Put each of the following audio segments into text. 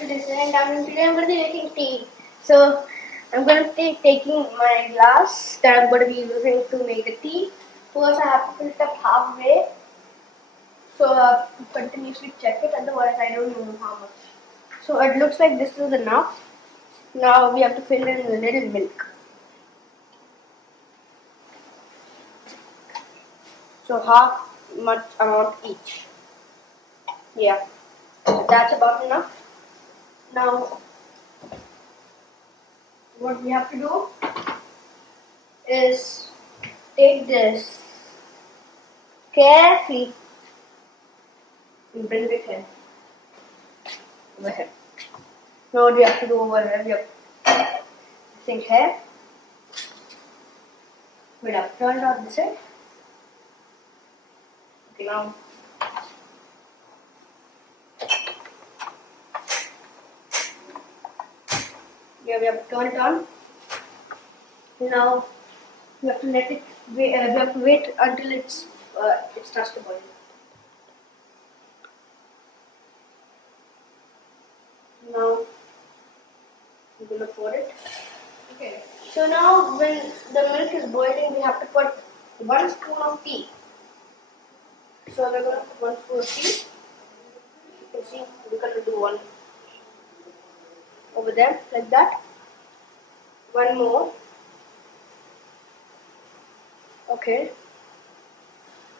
to Disneyland and today I'm going to be making tea. So I'm going to be taking my glass that I'm going to be using to make the tea. First I have to fill it up halfway. So continuously check it, otherwise I don't know how much. So it looks like this is enough. Now we have to fill in a little milk. So half much amount each. Yeah, that's about enough. Now what we have to do is take this carefully and bring it in over here. Now what we have to do over here, we have to think here. We'll have turned on this side. Okay, now yeah, we have to turn it on. Now we have to let it wait. We have to wait until it starts to boil. Now we're gonna pour it. Okay. So now when the milk is boiling, we have to put 1 spoon of tea. So we're gonna put 1 spoon of tea. You can see we're gonna do one over there like that. One more. Okay.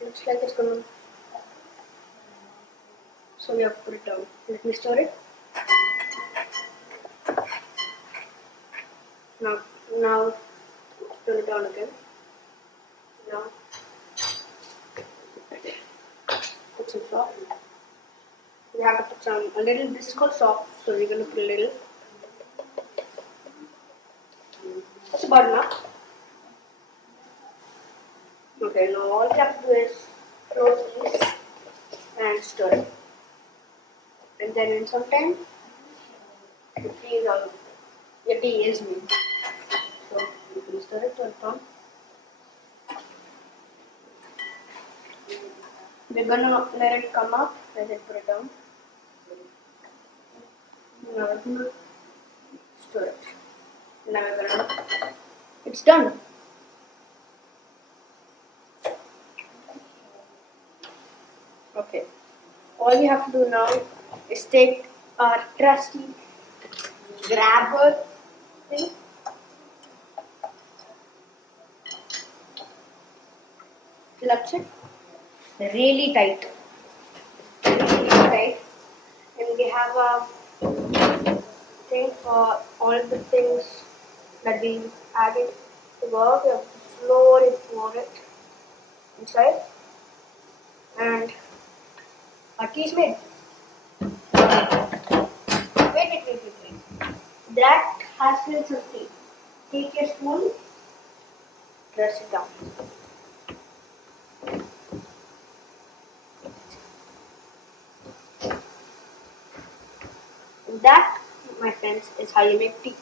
Looks like it's gonna. So we have to put it down. Let me stir it. Now turn it down again. Now put some salt. We have to put a little. This is called soft, so we're gonna put a little. That's about enough. Okay, now all we have to do is throw these and stir it. And then in some time, the tea is all. The tea is made. So you can stir it till come. We're gonna let it come up. Let it put it down. Now we're gonna stir it. Now we're gonna. It's done. Okay. All we have to do now is take our trusty grabber thing. Clutch it really tight. Really tight. And we have a thing for all the things that we added to work. We have to slowly pour it inside. And our tea is made. Wait. That has been some tea. Take your spoon, press it down. And that, my friends, is how you make tea.